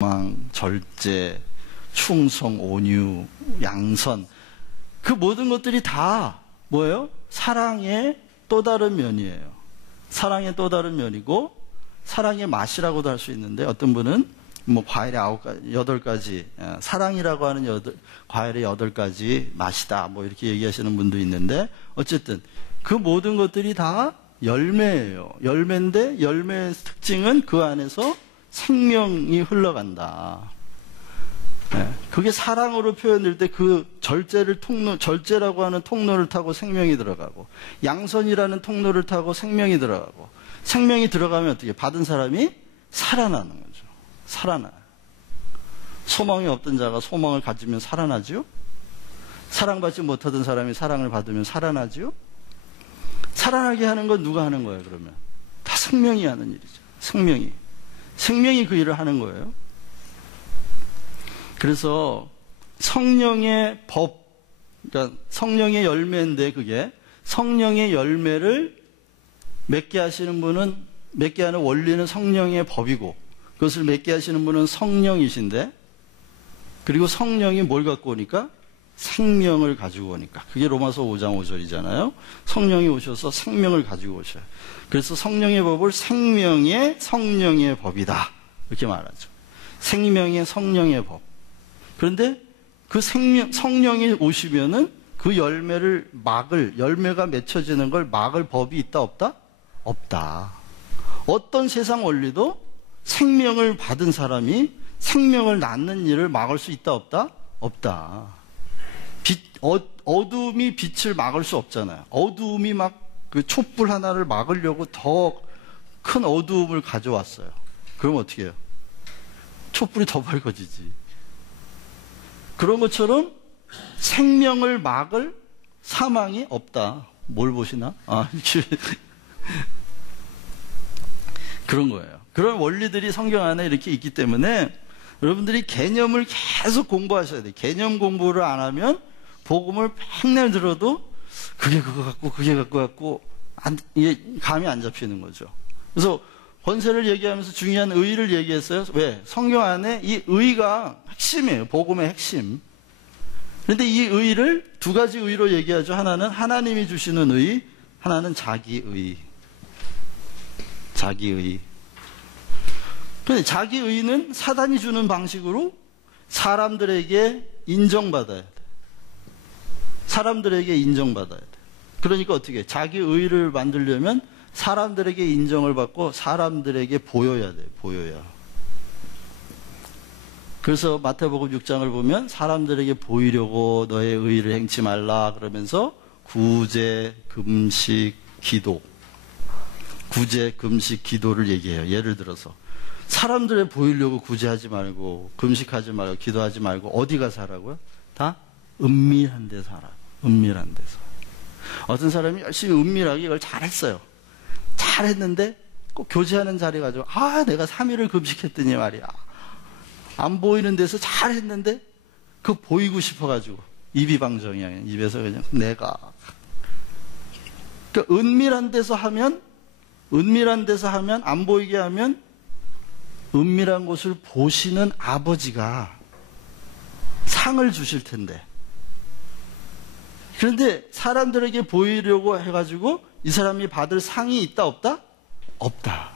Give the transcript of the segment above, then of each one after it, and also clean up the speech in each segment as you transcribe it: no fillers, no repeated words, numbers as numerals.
소망, 절제, 충성, 온유, 양선, 그 모든 것들이 다 뭐예요? 사랑의 또 다른 면이에요. 사랑의 또 다른 면이고, 사랑의 맛이라고도 할 수 있는데, 어떤 분은 뭐 과일의 8가지, 사랑이라고 하는 과일의 8가지 맛이다, 뭐 이렇게 얘기하시는 분도 있는데, 어쨌든 그 모든 것들이 다 열매예요. 열매인데, 열매의 특징은 그 안에서 생명이 흘러간다. 그게 사랑으로 표현될 때 그 절제라고 하는 통로를 타고 생명이 들어가고, 양선이라는 통로를 타고 생명이 들어가고, 생명이 들어가면 어떻게? 받은 사람이 살아나는 거죠. 살아나요. 소망이 없던 자가 소망을 가지면 살아나죠? 사랑받지 못하던 사람이 사랑을 받으면 살아나죠? 살아나게 하는 건 누가 하는 거예요, 그러면? 다 생명이 하는 일이죠. 생명이 그 일을 하는 거예요. 그래서 성령의 법, 그러니까 성령의 열매인데, 그게 성령의 열매를 맺게 하시는 분은, 맺게 하는 원리는 성령의 법이고, 그것을 맺게 하시는 분은 성령이신데, 그리고 성령이 뭘 갖고 오니까? 생명을 가지고 오니까. 그게 로마서 5장 5절이잖아요. 성령이 오셔서 생명을 가지고 오셔요. 그래서 성령의 법을 생명의 성령의 법이다, 이렇게 말하죠. 생명의 성령의 법. 그런데 그 성령이 오시면은 그 열매가 맺혀지는 걸 막을 법이 있다, 없다? 없다. 어떤 세상 원리도 생명을 받은 사람이 생명을 낳는 일을 막을 수 있다, 없다? 없다. 어둠이 빛을 막을 수 없잖아요. 어둠이 막 그 촛불 하나를 막으려고 더 큰 어두움을 가져왔어요. 그럼 어떻게 해요? 촛불이 더 밝아지지. 그런 것처럼 생명을 막을 사망이 없다. 뭘 보시나? 그런 거예요. 그런 원리들이 성경 안에 이렇게 있기 때문에 여러분들이 개념을 계속 공부하셔야 돼요. 개념 공부를 안 하면 복음을 맨날 들어도 그게 그거 같고 이게 감이 안 잡히는 거죠. 그래서 권세를 얘기하면서 중요한 의의를 얘기했어요. 왜? 성경 안에 이 의의가 핵심이에요. 복음의 핵심. 그런데 이 의의를 2가지 의의로 얘기하죠. 하나는 하나님이 주시는 의의, 하나는 자기 의의. 자기 의의. 그런데 자기 의의는 사단이 주는 방식으로 사람들에게 인정받아야 돼. 사람들에게 인정받아야 돼. 그러니까 어떻게 해? 자기 의의를 만들려면 사람들에게 인정을 받고 사람들에게 보여야 돼. 보여야. 그래서 마태복음 6장을 보면 사람들에게 보이려고 너의 의의를 행치 말라 그러면서 구제, 금식, 기도. 구제, 금식, 기도를 얘기해요. 예를 들어서 사람들에 보이려고 구제하지 말고 금식하지 말고 기도하지 말고 어디 가서 하라고요? 다 은밀한 데서 하라고. 은밀한 데서. 어떤 사람이 열심히 은밀하게 이걸 잘했어요. 잘했는데 꼭 교제하는 자리 가지고 내가 3일을 금식했더니 말이야. 안 보이는 데서 잘했는데 그거 보이고 싶어가지고 이비방정이야. 입에서 그냥 내가. 그러니까 은밀한 데서 하면 안 보이게 하면 은밀한 곳을 보시는 아버지가 상을 주실 텐데. 그런데 사람들에게 보이려고 해가지고 이 사람이 받을 상이 있다, 없다? 없다.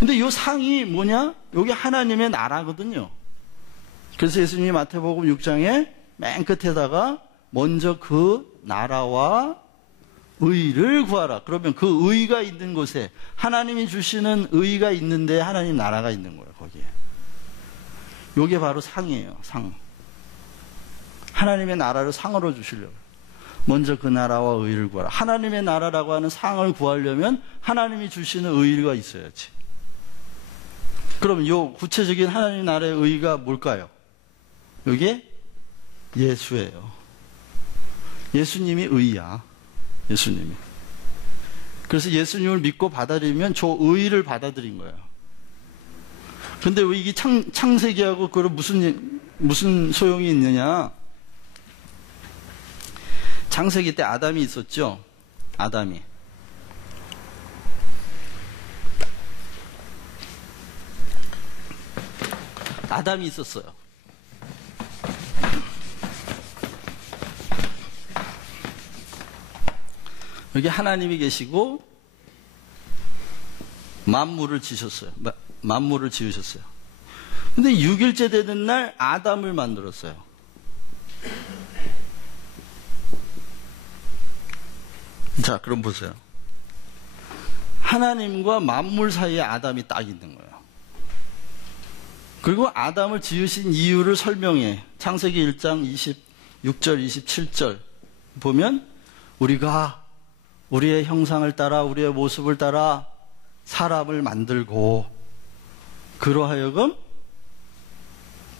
근데 이 상이 뭐냐? 여기 하나님의 나라거든요. 그래서 예수님이 마태복음 6장에 맨 끝에다가 먼저 그 나라와 의를 구하라. 그러면 그 의가 있는 곳에 하나님이 주시는 의가 있는데 하나님 나라가 있는 거예요, 거기에. 이게 바로 상이에요, 상. 하나님의 나라를 상으로 주시려고. 먼저 그 나라와 의를 구하라. 하나님의 나라라고 하는 상을 구하려면 하나님이 주시는 의가 있어야지. 그럼 이 구체적인 하나님 나라의 의가 뭘까요? 이게 예수예요. 예수님이 의야. 예수님이. 그래서 예수님을 믿고 받아들이면 저 의를 받아들인 거예요. 근데 왜 이게 창세기하고 그런 무슨 소용이 있느냐? 창세기 때 아담이 있었죠? 아담이. 아담이 있었어요. 여기 하나님이 계시고 만물을 지으셨어요. 만물을 지으셨어요. 근데 6일째 되는 날 아담을 만들었어요. 자, 그럼 보세요. 하나님과 만물 사이에 아담이 딱 있는 거예요. 그리고 아담을 지으신 이유를 설명해. 창세기 1장 26절, 27절 보면 우리가 우리의 형상을 따라 우리의 모습을 따라 사람을 만들고 그러하여금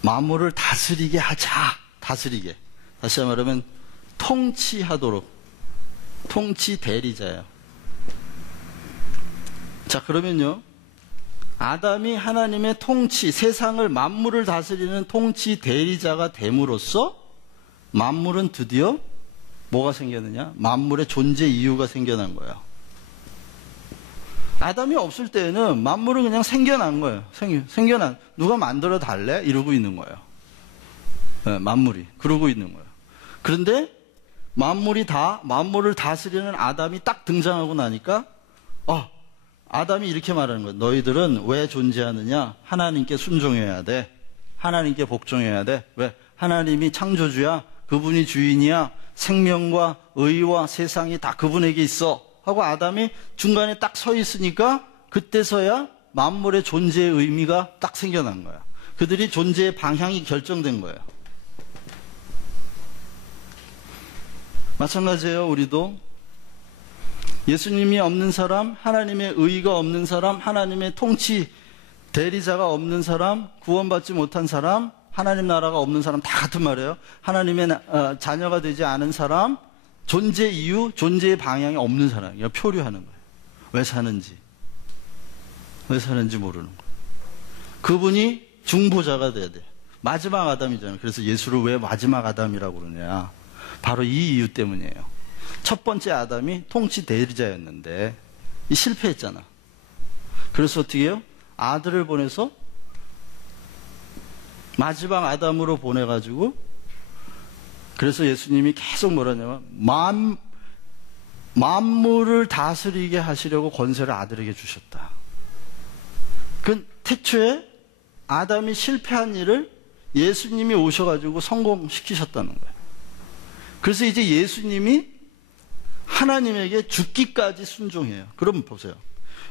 만물을 다스리게 하자. 다스리게. 다시 말하면 통치하도록. 통치 대리자예요. 자, 그러면요. 아담이 하나님의 통치, 세상을 만물을 다스리는 통치 대리자가 됨으로써 만물은 드디어 뭐가 생겼느냐? 만물의 존재 이유가 생겨난 거예요. 아담이 없을 때는 만물은 그냥 생겨난 거예요. 생겨난. 누가 만들어 달래? 이러고 있는 거예요. 네, 만물이. 그러고 있는 거예요. 그런데 만물을 다스리는 아담이 딱 등장하고 나니까, 아담이 이렇게 말하는 거예요. 너희들은 왜 존재하느냐? 하나님께 순종해야 돼. 하나님께 복종해야 돼. 왜? 하나님이 창조주야. 그분이 주인이야. 생명과 의와 세상이 다 그분에게 있어. 하고 아담이 중간에 딱 서 있으니까 그때서야 만물의 존재의 의미가 딱 생겨난 거야. 그들이 존재의 방향이 결정된 거예요. 마찬가지예요. 우리도 예수님이 없는 사람, 하나님의 의가 없는 사람, 하나님의 통치 대리자가 없는 사람, 구원받지 못한 사람, 하나님 나라가 없는 사람 다 같은 말이에요. 하나님의 자녀가 되지 않은 사람, 존재 이유, 존재의 방향이 없는 사람이에요. 표류하는 거예요. 왜 사는지 모르는 거예요. 그분이 중보자가 돼야 돼요. 마지막 아담이잖아요. 그래서 예수를 왜 마지막 아담이라고 그러냐. 바로 이 이유 때문이에요. 첫 번째 아담이 통치 대리자였는데 실패했잖아. 그래서 어떻게 해요? 아들을 보내서 마지막 아담으로 보내가지고 그래서 예수님이 계속 뭐라냐면 만물을 다스리게 하시려고 권세를 아들에게 주셨다. 그 태초에 아담이 실패한 일을 예수님이 오셔가지고 성공시키셨다는 거예요. 그래서 이제 예수님이 하나님에게 죽기까지 순종해요. 그럼 보세요.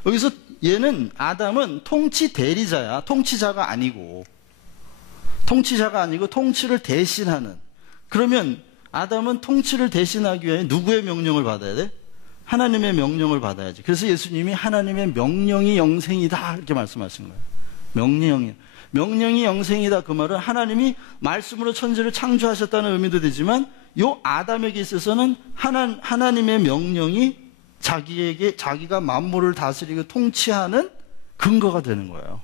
여기서 얘는 아담은 통치 대리자야. 통치자가 아니고 통치를 대신하는. 그러면 아담은 통치를 대신하기 위해 누구의 명령을 받아야 돼? 하나님의 명령을 받아야지. 그래서 예수님이 하나님의 명령이 영생이다 이렇게 말씀하신 거예요. 명령이 영생이다. 그 말은 하나님이 말씀으로 천지를 창조하셨다는 의미도 되지만 요 아담에게 있어서는 하나님의 명령이 자기가 만물을 다스리고 통치하는 근거가 되는 거예요.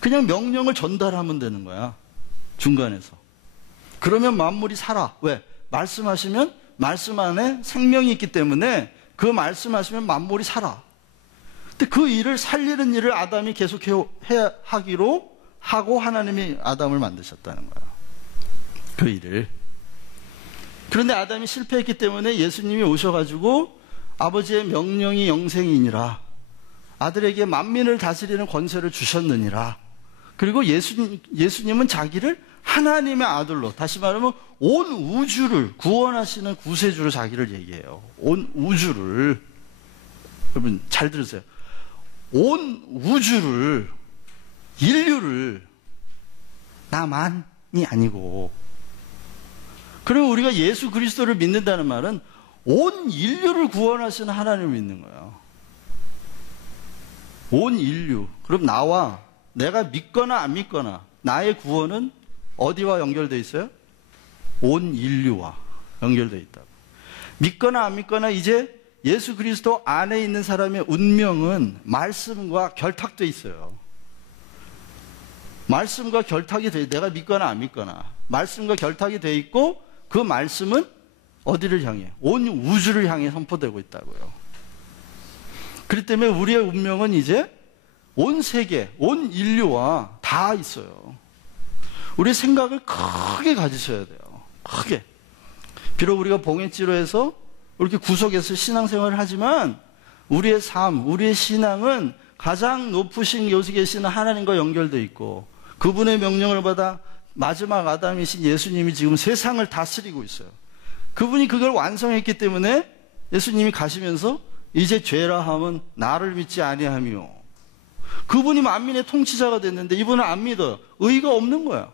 그냥 명령을 전달하면 되는 거야. 중간에서. 그러면 만물이 살아. 왜? 말씀하시면 말씀 안에 생명이 있기 때문에 그 말씀하시면 만물이 살아. 근데 그 일을 살리는 일을 아담이 계속 하기로 하고 하나님이 아담을 만드셨다는 거예요. 그 일을. 그런데 아담이 실패했기 때문에 예수님이 오셔가지고 아버지의 명령이 영생이니라. 아들에게 만민을 다스리는 권세를 주셨느니라. 그리고 예수님은 자기를 하나님의 아들로, 다시 말하면 온 우주를 구원하시는 구세주로 자기를 얘기해요. 온 우주를. 여러분 잘 들으세요. 온 우주를, 인류를, 나만이 아니고. 그리고 우리가 예수 그리스도를 믿는다는 말은 온 인류를 구원하시는 하나님을 믿는 거예요. 온 인류. 그럼 나와 내가 믿거나 안 믿거나 나의 구원은 어디와 연결되어 있어요? 온 인류와 연결되어 있다고. 믿거나 안 믿거나 이제 예수 그리스도 안에 있는 사람의 운명은 말씀과 결탁되어 있어요. 말씀과 결탁이 돼, 내가 믿거나 안 믿거나 말씀과 결탁이 돼 있고 그 말씀은 어디를 향해? 온 우주를 향해 선포되고 있다고요. 그렇기 때문에 우리의 운명은 이제 온 세계, 온 인류와 다 있어요. 우리 생각을 크게 가지셔야 돼요. 크게. 비록 우리가 봉해지로 해서 이렇게 구속해서 신앙생활을 하지만 우리의 삶, 우리의 신앙은 가장 높으신 곳에 계시는 하나님과 연결되어 있고 그분의 명령을 받아 마지막 아담이신 예수님이 지금 세상을 다스리고 있어요. 그분이 그걸 완성했기 때문에 예수님이 가시면서 이제 죄라 함은 나를 믿지 아니하며, 그분이 만민의 통치자가 됐는데 이분은 안 믿어요. 의의가 없는 거야.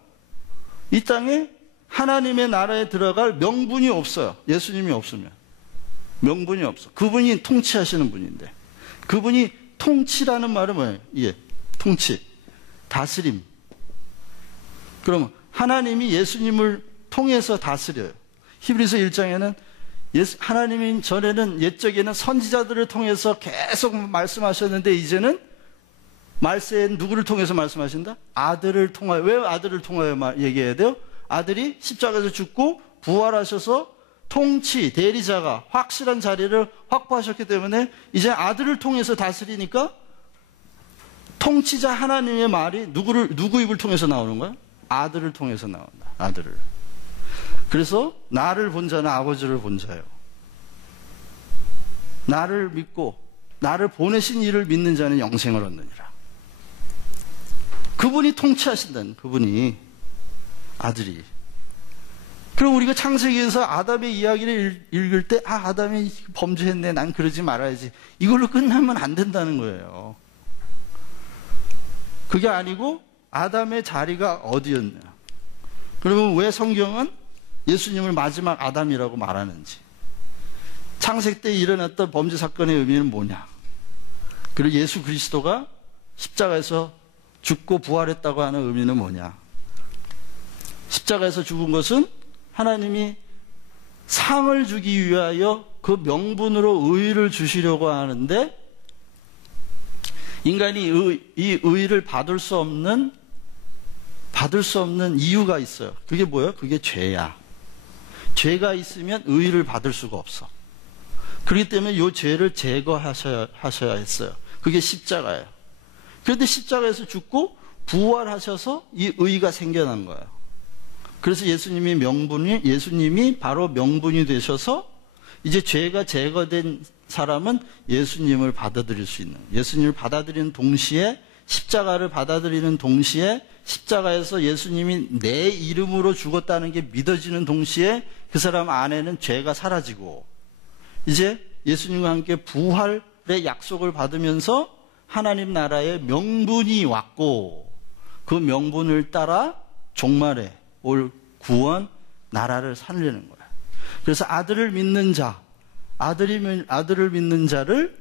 이 땅에 하나님의 나라에 들어갈 명분이 없어요. 예수님이 없으면 명분이 없어. 그분이 통치하시는 분인데, 그분이 통치라는 말은 뭐예요? 예, 통치, 다스림. 그러면 하나님이 예수님을 통해서 다스려요. 히브리서 1장에는 하나님이 전에는 옛적에는 선지자들을 통해서 계속 말씀하셨는데 이제는 말세에 누구를 통해서 말씀하신다? 아들을 통하여. 왜 아들을 통하여 얘기해야 돼요? 아들이 십자가에서 죽고 부활하셔서 통치, 대리자가 확실한 자리를 확보하셨기 때문에 이제 아들을 통해서 다스리니까 통치자 하나님의 말이 누구 입을 통해서 나오는 거야? 아들을 통해서 나온다. 아들을. 그래서 나를 본 자는 아버지를 본 자요. 나를 믿고 나를 보내신 이를 믿는 자는 영생을 얻느니라. 그분이 통치하신다는, 그분이 아들이. 그럼 우리가 창세기에서 아담의 이야기를 읽을 때 아담이 범죄했네, 난 그러지 말아야지, 이걸로 끝나면 안 된다는 거예요. 그게 아니고 아담의 자리가 어디였냐. 그러면 왜 성경은 예수님을 마지막 아담이라고 말하는지, 창세 때 일어났던 범죄 사건의 의미는 뭐냐, 그리고 예수 그리스도가 십자가에서 죽고 부활했다고 하는 의미는 뭐냐. 십자가에서 죽은 것은 하나님이 상을 주기 위하여 그 명분으로 의의를 주시려고 하는데, 인간이 이 의의를 받을 수 없는 이유가 있어요. 그게 뭐예요? 그게 죄야. 죄가 있으면 의의를 받을 수가 없어. 그렇기 때문에 이 죄를 제거하셔야 했어요. 그게 십자가예요. 그런데 십자가에서 죽고 부활하셔서 이 의의가 생겨난 거예요. 그래서 예수님이 바로 명분이 되셔서 이제 죄가 제거된 사람은 예수님을 받아들일 수 있는, 예수님을 받아들이는 동시에, 십자가를 받아들이는 동시에, 십자가에서 예수님이 내 이름으로 죽었다는 게 믿어지는 동시에 그 사람 안에는 죄가 사라지고, 이제 예수님과 함께 부활의 약속을 받으면서 하나님 나라의 명분이 왔고, 그 명분을 따라 종말에 올 구원 나라를 살리는 거예요. 그래서 아들을 믿는 자, 아들을 믿는 자를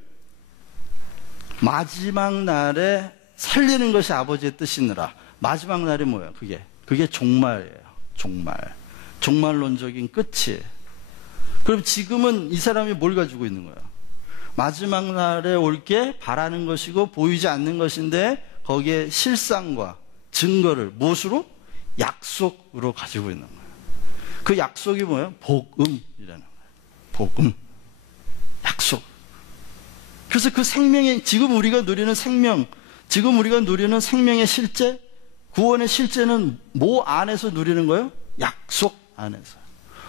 마지막 날에 살리는 것이 아버지의 뜻이니라. 마지막 날이 뭐예요? 그게 종말이에요. 종말론적인 끝이에요. 그럼 지금은 이 사람이 뭘 가지고 있는 거예요? 마지막 날에 올 게 바라는 것이고 보이지 않는 것인데, 거기에 실상과 증거를 무엇으로? 약속으로 가지고 있는 거예요. 그 약속이 뭐예요? 복음이라는 거예요. 복음. 약속. 그래서 그 생명의, 지금 우리가 누리는 생명의 실제, 구원의 실제는 뭐 안에서 누리는 거예요? 약속 안에서.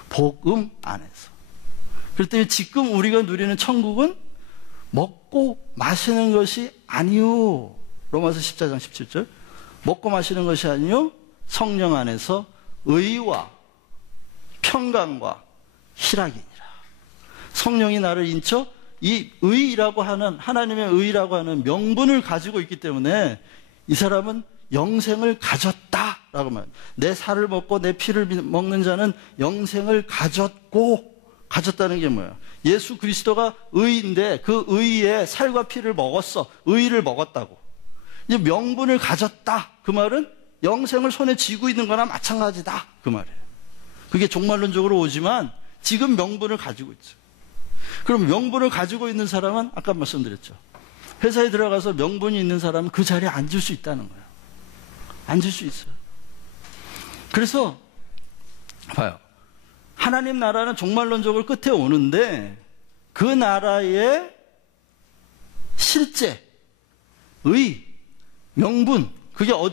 복음 안에서. 그랬더니 지금 우리가 누리는 천국은 먹고 마시는 것이 아니요. 로마서 14장 17절. 먹고 마시는 것이 아니요. 성령 안에서 의와 평강과 희락이니라. 성령이 나를 인쳐 이 의라고 하는, 하나님의 의라고 하는 명분을 가지고 있기 때문에 이 사람은 영생을 가졌다라고 말합니다. 내 살을 먹고 내 피를 먹는 자는 영생을 가졌다는 게 뭐예요? 예수 그리스도가 의인데 그 의의 살과 피를 먹었어. 의를 먹었다고. 이제 명분을 가졌다. 그 말은 영생을 손에 쥐고 있는 거나 마찬가지다. 그 말이에요. 그게 종말론적으로 오지만 지금 명분을 가지고 있죠. 그럼 명분을 가지고 있는 사람은 아까 말씀드렸죠. 회사에 들어가서 명분이 있는 사람은 그 자리에 앉을 수 있다는 거예요. 앉을 수 있어요. 그래서 봐요. 하나님 나라는 종말론적으로 끝에 오는데 그 나라의 실제, 의, 명분, 그게 어디